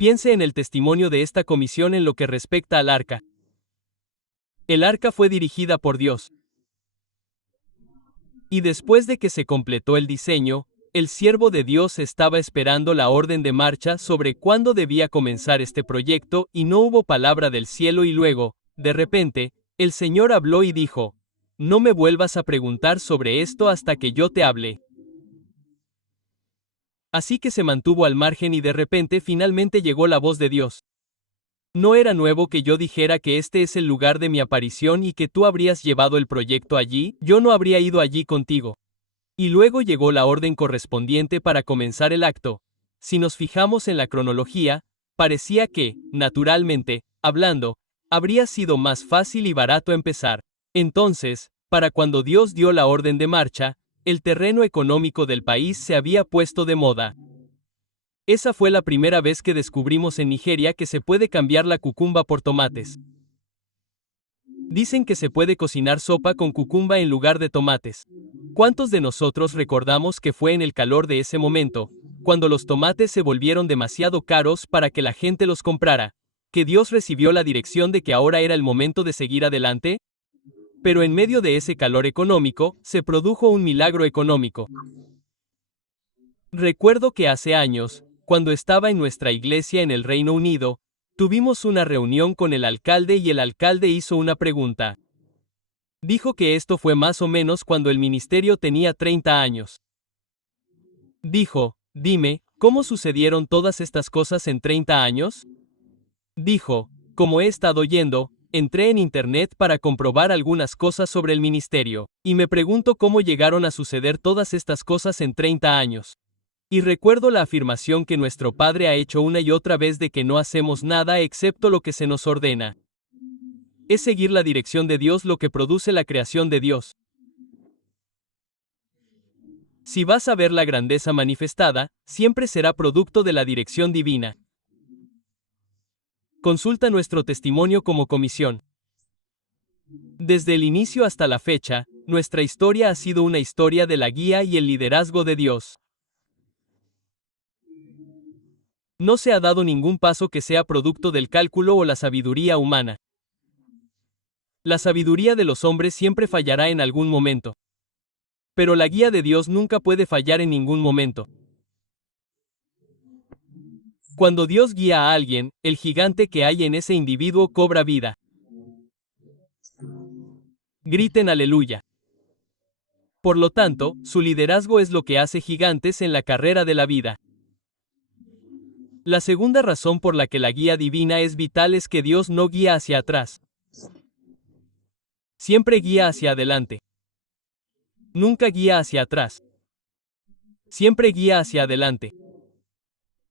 Piense en el testimonio de esta comisión en lo que respecta al arca. El arca fue dirigida por Dios. Y después de que se completó el diseño, el siervo de Dios estaba esperando la orden de marcha sobre cuándo debía comenzar este proyecto y no hubo palabra del cielo y luego, de repente, el Señor habló y dijo, no me vuelvas a preguntar sobre esto hasta que yo te hable. Así que se mantuvo al margen y de repente finalmente llegó la voz de Dios. No era nuevo que yo dijera que este es el lugar de mi aparición y que tú habrías llevado el proyecto allí, yo no habría ido allí contigo. Y luego llegó la orden correspondiente para comenzar el acto. Si nos fijamos en la cronología, parecía que, naturalmente, hablando, habría sido más fácil y barato empezar. Entonces, para cuando Dios dio la orden de marcha, el terreno económico del país se había puesto de moda. Esa fue la primera vez que descubrimos en Nigeria que se puede cambiar la cucumba por tomates. Dicen que se puede cocinar sopa con cucumba en lugar de tomates. ¿Cuántos de nosotros recordamos que fue en el calor de ese momento, cuando los tomates se volvieron demasiado caros para que la gente los comprara, que Dios recibió la dirección de que ahora era el momento de seguir adelante? Pero en medio de ese calor económico, se produjo un milagro económico. Recuerdo que hace años, cuando estaba en nuestra iglesia en el Reino Unido, tuvimos una reunión con el alcalde y el alcalde hizo una pregunta. Dijo que esto fue más o menos cuando el ministerio tenía 30 años. Dijo, dime, ¿cómo sucedieron todas estas cosas en 30 años? Dijo, como he estado yendo, entré en internet para comprobar algunas cosas sobre el ministerio, y me pregunto cómo llegaron a suceder todas estas cosas en 30 años. Y recuerdo la afirmación que nuestro Padre ha hecho una y otra vez de que no hacemos nada excepto lo que se nos ordena. Es seguir la dirección de Dios lo que produce la creación de Dios. Si vas a ver la grandeza manifestada, siempre será producto de la dirección divina. Consulta nuestro testimonio como comisión. Desde el inicio hasta la fecha, nuestra historia ha sido una historia de la guía y el liderazgo de Dios. No se ha dado ningún paso que sea producto del cálculo o la sabiduría humana. La sabiduría de los hombres siempre fallará en algún momento. Pero la guía de Dios nunca puede fallar en ningún momento. Cuando Dios guía a alguien, el gigante que hay en ese individuo cobra vida. Griten aleluya. Por lo tanto, su liderazgo es lo que hace gigantes en la carrera de la vida. La segunda razón por la que la guía divina es vital es que Dios no guía hacia atrás. Siempre guía hacia adelante. Nunca guía hacia atrás. Siempre guía hacia adelante.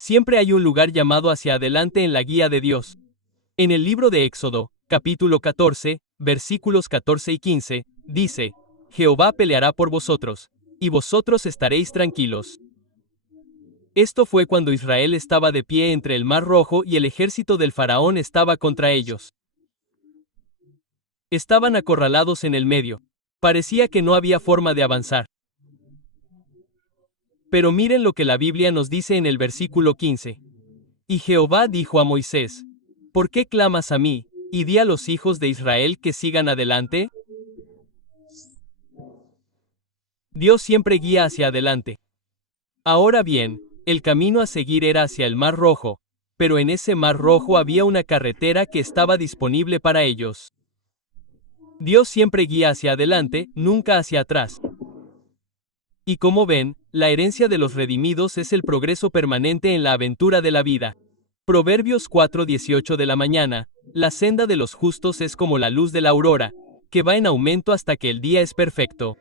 Siempre hay un lugar llamado hacia adelante en la guía de Dios. En el libro de Éxodo, capítulo 14, versículos 14 y 15, dice, Jehová peleará por vosotros, y vosotros estaréis tranquilos. Esto fue cuando Israel estaba de pie entre el Mar Rojo y el ejército del faraón estaba contra ellos. Estaban acorralados en el medio. Parecía que no había forma de avanzar. Pero miren lo que la Biblia nos dice en el versículo 15. Y Jehová dijo a Moisés, ¿por qué clamas a mí, y di a los hijos de Israel que sigan adelante? Dios siempre guía hacia adelante. Ahora bien, el camino a seguir era hacia el Mar Rojo, pero en ese Mar Rojo había una carretera que estaba disponible para ellos. Dios siempre guía hacia adelante, nunca hacia atrás. Y como ven, la herencia de los redimidos es el progreso permanente en la aventura de la vida. Proverbios 4:18 de la mañana, la senda de los justos es como la luz de la aurora, que va en aumento hasta que el día es perfecto.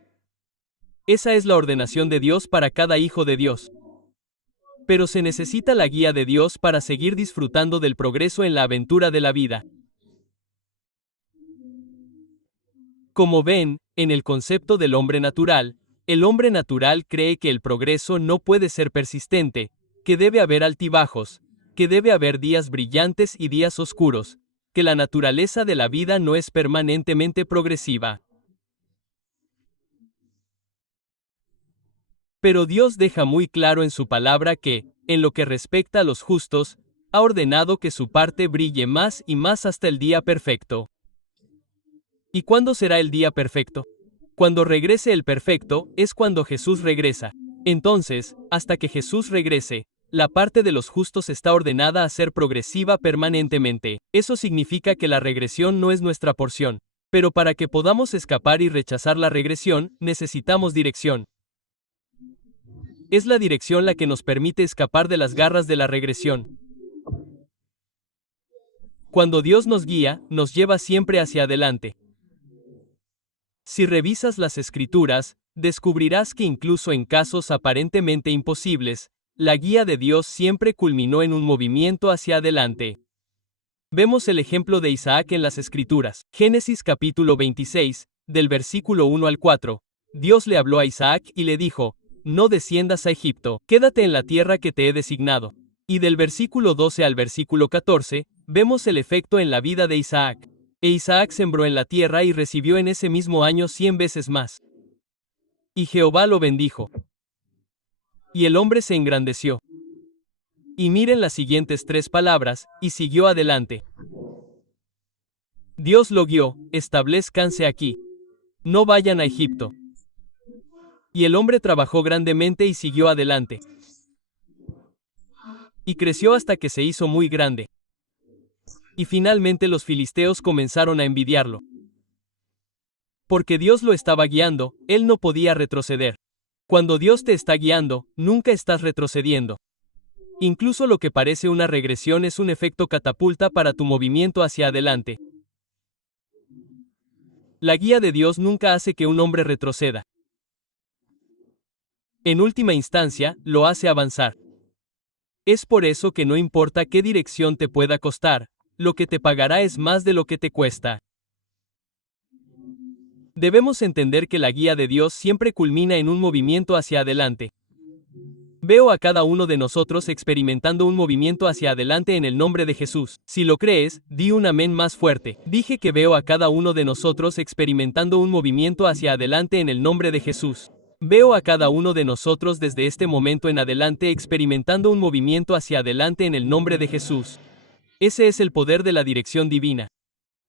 Esa es la ordenación de Dios para cada hijo de Dios. Pero se necesita la guía de Dios para seguir disfrutando del progreso en la aventura de la vida. Como ven, en el concepto del hombre natural, el hombre natural cree que el progreso no puede ser persistente, que debe haber altibajos, que debe haber días brillantes y días oscuros, que la naturaleza de la vida no es permanentemente progresiva. Pero Dios deja muy claro en su palabra que, en lo que respecta a los justos, ha ordenado que su parte brille más y más hasta el día perfecto. ¿Y cuándo será el día perfecto? Cuando regrese el perfecto, es cuando Jesús regresa. Entonces, hasta que Jesús regrese, la parte de los justos está ordenada a ser progresiva permanentemente. Eso significa que la regresión no es nuestra porción. Pero para que podamos escapar y rechazar la regresión, necesitamos dirección. Es la dirección la que nos permite escapar de las garras de la regresión. Cuando Dios nos guía, nos lleva siempre hacia adelante. Si revisas las Escrituras, descubrirás que incluso en casos aparentemente imposibles, la guía de Dios siempre culminó en un movimiento hacia adelante. Vemos el ejemplo de Isaac en las Escrituras. Génesis capítulo 26, del versículo 1 al 4. Dios le habló a Isaac y le dijo: no desciendas a Egipto, quédate en la tierra que te he designado. Y del versículo 12 al versículo 14, vemos el efecto en la vida de Isaac. E Isaac sembró en la tierra y recibió en ese mismo año 100 veces más. Y Jehová lo bendijo. Y el hombre se engrandeció. Y miren las siguientes 3 palabras, y siguió adelante. Dios lo guió: establezcanse aquí. No vayan a Egipto. Y el hombre trabajó grandemente y siguió adelante. Y creció hasta que se hizo muy grande. Y finalmente los filisteos comenzaron a envidiarlo. Porque Dios lo estaba guiando, él no podía retroceder. Cuando Dios te está guiando, nunca estás retrocediendo. Incluso lo que parece una regresión es un efecto catapulta para tu movimiento hacia adelante. La guía de Dios nunca hace que un hombre retroceda. En última instancia, lo hace avanzar. Es por eso que no importa qué dirección te pueda costar, lo que te pagará es más de lo que te cuesta. Debemos entender que la guía de Dios siempre culmina en un movimiento hacia adelante. Veo a cada uno de nosotros experimentando un movimiento hacia adelante en el nombre de Jesús. Si lo crees, di un amén más fuerte. Dije que veo a cada uno de nosotros experimentando un movimiento hacia adelante en el nombre de Jesús. Veo a cada uno de nosotros desde este momento en adelante experimentando un movimiento hacia adelante en el nombre de Jesús. Ese es el poder de la dirección divina.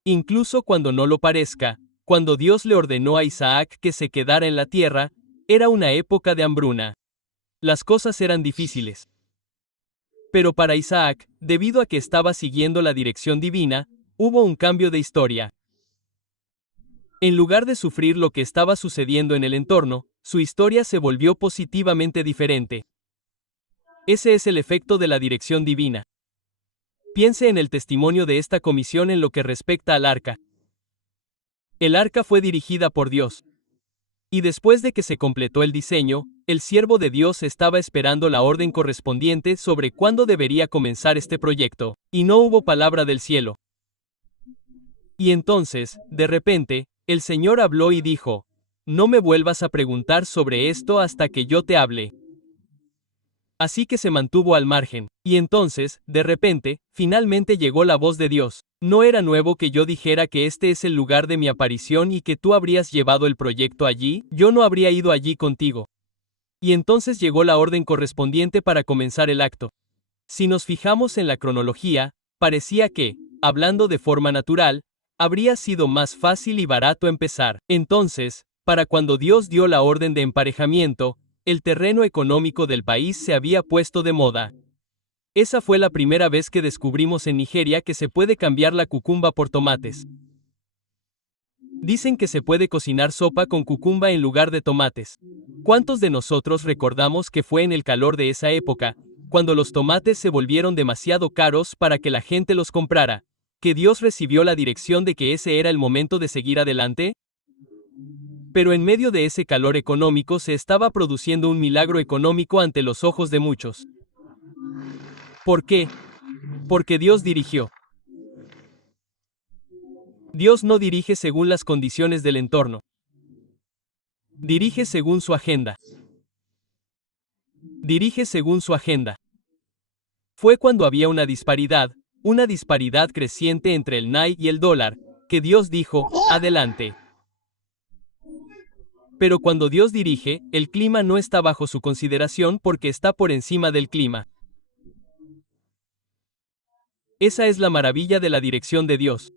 Incluso cuando no lo parezca, cuando Dios le ordenó a Isaac que se quedara en la tierra, era una época de hambruna. Las cosas eran difíciles. Pero para Isaac, debido a que estaba siguiendo la dirección divina, hubo un cambio de historia. En lugar de sufrir lo que estaba sucediendo en el entorno, su historia se volvió positivamente diferente. Ese es el efecto de la dirección divina. Piense en el testimonio de esta comisión en lo que respecta al arca. El arca fue dirigida por Dios. Y después de que se completó el diseño, el siervo de Dios estaba esperando la orden correspondiente sobre cuándo debería comenzar este proyecto, y no hubo palabra del cielo. Y entonces, de repente, el Señor habló y dijo: no me vuelvas a preguntar sobre esto hasta que yo te hable. Así que se mantuvo al margen, y entonces, de repente, finalmente llegó la voz de Dios. No era nuevo que yo dijera que este es el lugar de mi aparición y que tú habrías llevado el proyecto allí, yo no habría ido allí contigo. Y entonces llegó la orden correspondiente para comenzar el acto. Si nos fijamos en la cronología, parecía que, hablando de forma natural, habría sido más fácil y barato empezar. Entonces, para cuando Dios dio la orden de emparejamiento, el terreno económico del país se había puesto de moda. Esa fue la primera vez que descubrimos en Nigeria que se puede cambiar la cucumba por tomates. Dicen que se puede cocinar sopa con cucumba en lugar de tomates. ¿Cuántos de nosotros recordamos que fue en el calor de esa época, cuando los tomates se volvieron demasiado caros para que la gente los comprara, que Dios recibió la dirección de que ese era el momento de seguir adelante? Pero en medio de ese calor económico se estaba produciendo un milagro económico ante los ojos de muchos. ¿Por qué? Porque Dios dirigió. Dios no dirige según las condiciones del entorno. Dirige según su agenda. Dirige según su agenda. Fue cuando había una disparidad creciente entre el NAI y el dólar, que Dios dijo: adelante. Pero cuando Dios dirige, el clima no está bajo su consideración porque está por encima del clima. Esa es la maravilla de la dirección de Dios.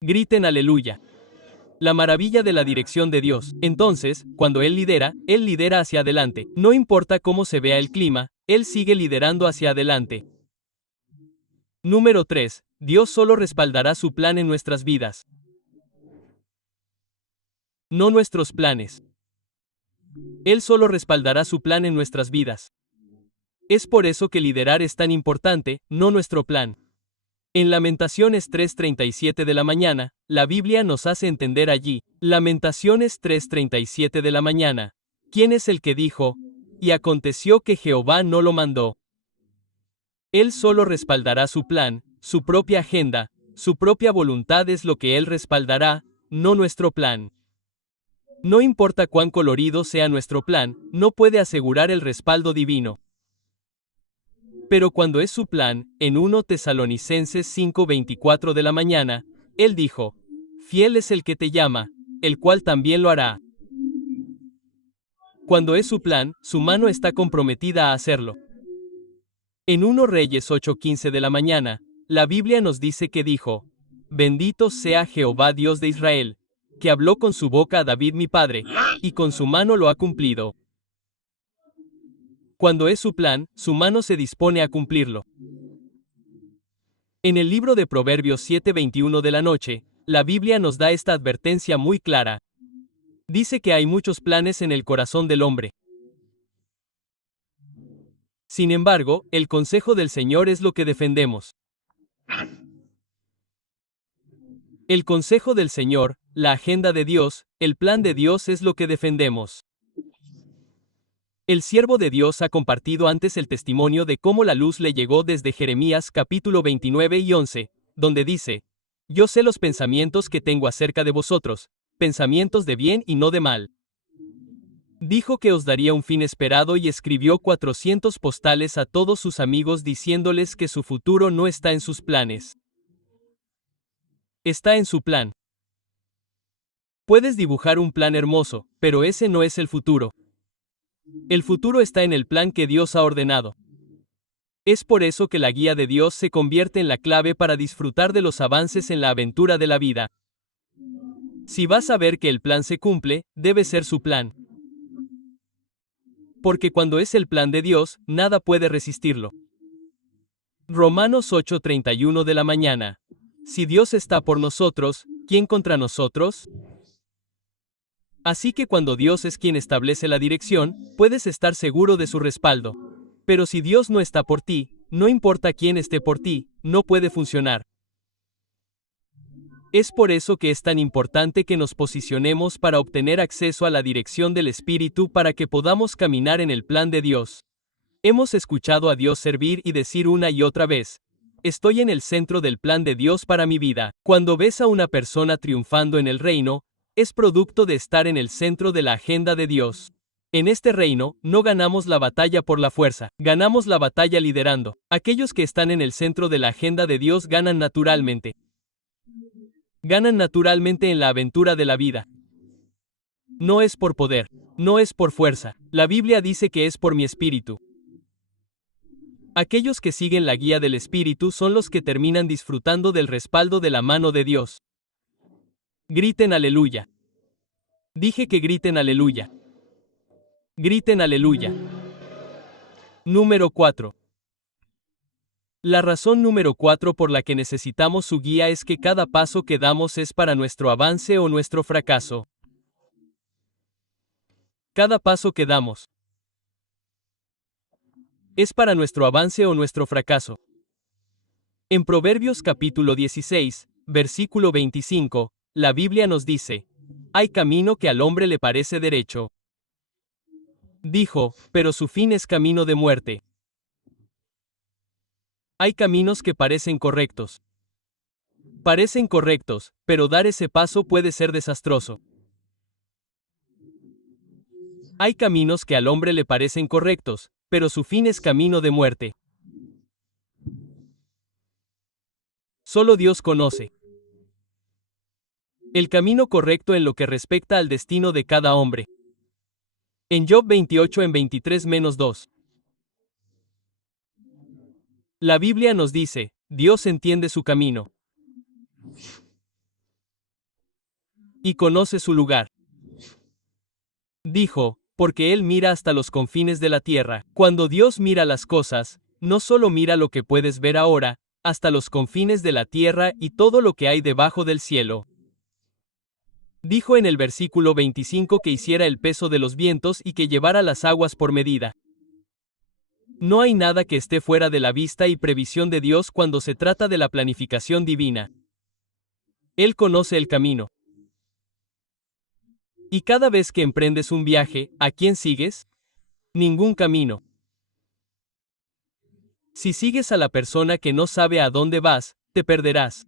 Griten aleluya. La maravilla de la dirección de Dios. Entonces, cuando Él lidera hacia adelante. No importa cómo se vea el clima, Él sigue liderando hacia adelante. Número 3. Dios solo respaldará su plan en nuestras vidas. No nuestros planes. Él solo respaldará su plan en nuestras vidas. Es por eso que liderar es tan importante, no nuestro plan. En Lamentaciones 3:37 de la mañana, la Biblia nos hace entender allí, Lamentaciones 3:37 de la mañana, ¿quién es el que dijo? Y aconteció que Jehová no lo mandó. Él solo respaldará su plan, su propia agenda, su propia voluntad es lo que Él respaldará, no nuestro plan. No importa cuán colorido sea nuestro plan, no puede asegurar el respaldo divino. Pero cuando es su plan, en 1 Tesalonicenses 5:24 de la mañana, Él dijo, fiel es el que te llama, el cual también lo hará. Cuando es su plan, su mano está comprometida a hacerlo. En 1 Reyes 8:15 de la mañana, la Biblia nos dice que dijo, bendito sea Jehová Dios de Israel, que habló con su boca a David mi padre, y con su mano lo ha cumplido. Cuando es su plan, su mano se dispone a cumplirlo. En el libro de Proverbios 7:21 de la noche, la Biblia nos da esta advertencia muy clara. Dice que hay muchos planes en el corazón del hombre. Sin embargo, el consejo del Señor es lo que defendemos. El consejo del Señor, la agenda de Dios, el plan de Dios es lo que defendemos. El siervo de Dios ha compartido antes el testimonio de cómo la luz le llegó desde Jeremías capítulo 29 y 11, donde dice, yo sé los pensamientos que tengo acerca de vosotros, pensamientos de bien y no de mal. Dijo que os daría un fin esperado y escribió 400 postales a todos sus amigos diciéndoles que su futuro no está en sus planes. Está en su plan. Puedes dibujar un plan hermoso, pero ese no es el futuro. El futuro está en el plan que Dios ha ordenado. Es por eso que la guía de Dios se convierte en la clave para disfrutar de los avances en la aventura de la vida. Si vas a ver que el plan se cumple, debe ser su plan. Porque cuando es el plan de Dios, nada puede resistirlo. Romanos 8:31 de la mañana. Si Dios está por nosotros, ¿quién contra nosotros? Así que cuando Dios es quien establece la dirección, puedes estar seguro de su respaldo. Pero si Dios no está por ti, no importa quién esté por ti, no puede funcionar. Es por eso que es tan importante que nos posicionemos para obtener acceso a la dirección del Espíritu para que podamos caminar en el plan de Dios. Hemos escuchado a Dios servir y decir una y otra vez, estoy en el centro del plan de Dios para mi vida. Cuando ves a una persona triunfando en el reino, es producto de estar en el centro de la agenda de Dios. En este reino, no ganamos la batalla por la fuerza, ganamos la batalla liderando. Aquellos que están en el centro de la agenda de Dios ganan naturalmente. Ganan naturalmente en la aventura de la vida. No es por poder, no es por fuerza. La Biblia dice que es por mi espíritu. Aquellos que siguen la guía del Espíritu son los que terminan disfrutando del respaldo de la mano de Dios. Griten aleluya. Dije que griten aleluya. Griten aleluya. Número 4. La razón número 4 por la que necesitamos su guía es que cada paso que damos es para nuestro avance o nuestro fracaso. Cada paso que damos es para nuestro avance o nuestro fracaso. En Proverbios capítulo 16, versículo 25, la Biblia nos dice, hay camino que al hombre le parece derecho. Dijo, pero su fin es camino de muerte. Hay caminos que parecen correctos. Parecen correctos, pero dar ese paso puede ser desastroso. Hay caminos que al hombre le parecen correctos, pero su fin es camino de muerte. Solo Dios conoce el camino correcto en lo que respecta al destino de cada hombre. En Job 28 en 23-2. La Biblia nos dice, Dios entiende su camino y conoce su lugar. Dijo, porque Él mira hasta los confines de la tierra. Cuando Dios mira las cosas, no solo mira lo que puedes ver ahora, hasta los confines de la tierra y todo lo que hay debajo del cielo. Dijo en el versículo 25 que hiciera el peso de los vientos y que llevara las aguas por medida. No hay nada que esté fuera de la vista y previsión de Dios cuando se trata de la planificación divina. Él conoce el camino. Y cada vez que emprendes un viaje, ¿a quién sigues? Ningún camino. Si sigues a la persona que no sabe a dónde vas, te perderás.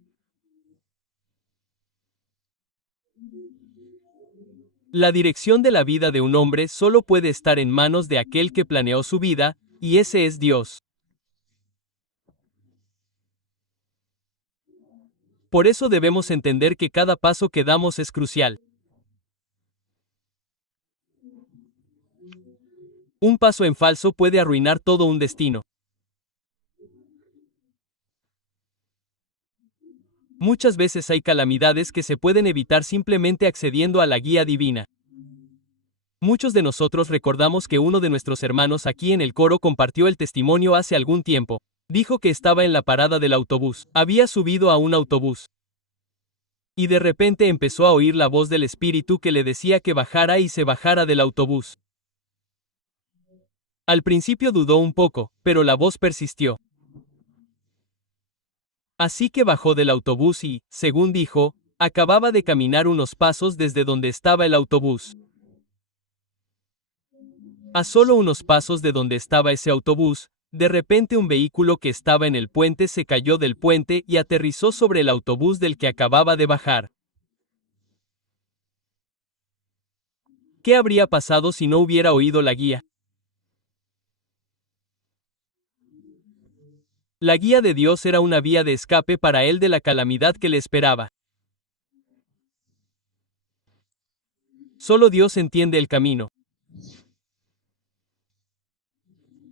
La dirección de la vida de un hombre solo puede estar en manos de aquel que planeó su vida, y ese es Dios. Por eso debemos entender que cada paso que damos es crucial. Un paso en falso puede arruinar todo un destino. Muchas veces hay calamidades que se pueden evitar simplemente accediendo a la guía divina. Muchos de nosotros recordamos que uno de nuestros hermanos aquí en el coro compartió el testimonio hace algún tiempo. Dijo que estaba en la parada del autobús. Había subido a un autobús. Y de repente empezó a oír la voz del Espíritu que le decía que bajara y se bajara del autobús. Al principio dudó un poco, pero la voz persistió. Así que bajó del autobús y, según dijo, acababa de caminar unos pasos desde donde estaba el autobús. A solo unos pasos de donde estaba ese autobús, de repente un vehículo que estaba en el puente se cayó del puente y aterrizó sobre el autobús del que acababa de bajar. ¿Qué habría pasado si no hubiera oído la guía? La guía de Dios era una vía de escape para él de la calamidad que le esperaba. Solo Dios entiende el camino.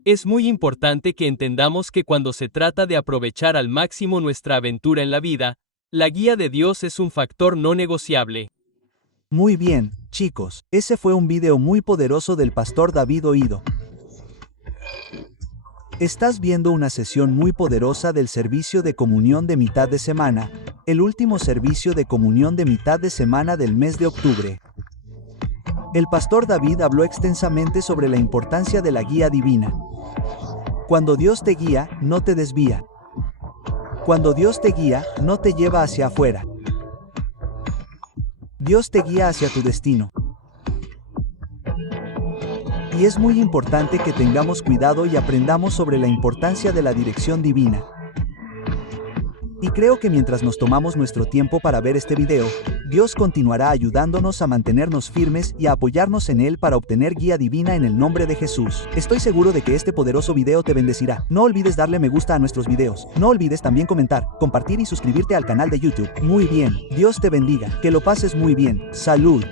Es muy importante que entendamos que cuando se trata de aprovechar al máximo nuestra aventura en la vida, la guía de Dios es un factor no negociable. Muy bien, chicos, ese fue un video muy poderoso del pastor David Oído. Estás viendo una sesión muy poderosa del servicio de comunión de mitad de semana, el último servicio de comunión de mitad de semana del mes de octubre. El pastor David habló extensamente sobre la importancia de la guía divina. Cuando Dios te guía, no te desvía. Cuando Dios te guía, no te lleva hacia afuera. Dios te guía hacia tu destino. Y es muy importante que tengamos cuidado y aprendamos sobre la importancia de la dirección divina. Y creo que mientras nos tomamos nuestro tiempo para ver este video, Dios continuará ayudándonos a mantenernos firmes y a apoyarnos en Él para obtener guía divina en el nombre de Jesús. Estoy seguro de que este poderoso video te bendecirá. No olvides darle me gusta a nuestros videos. No olvides también comentar, compartir y suscribirte al canal de YouTube. Muy bien, Dios te bendiga, que lo pases muy bien. Salud.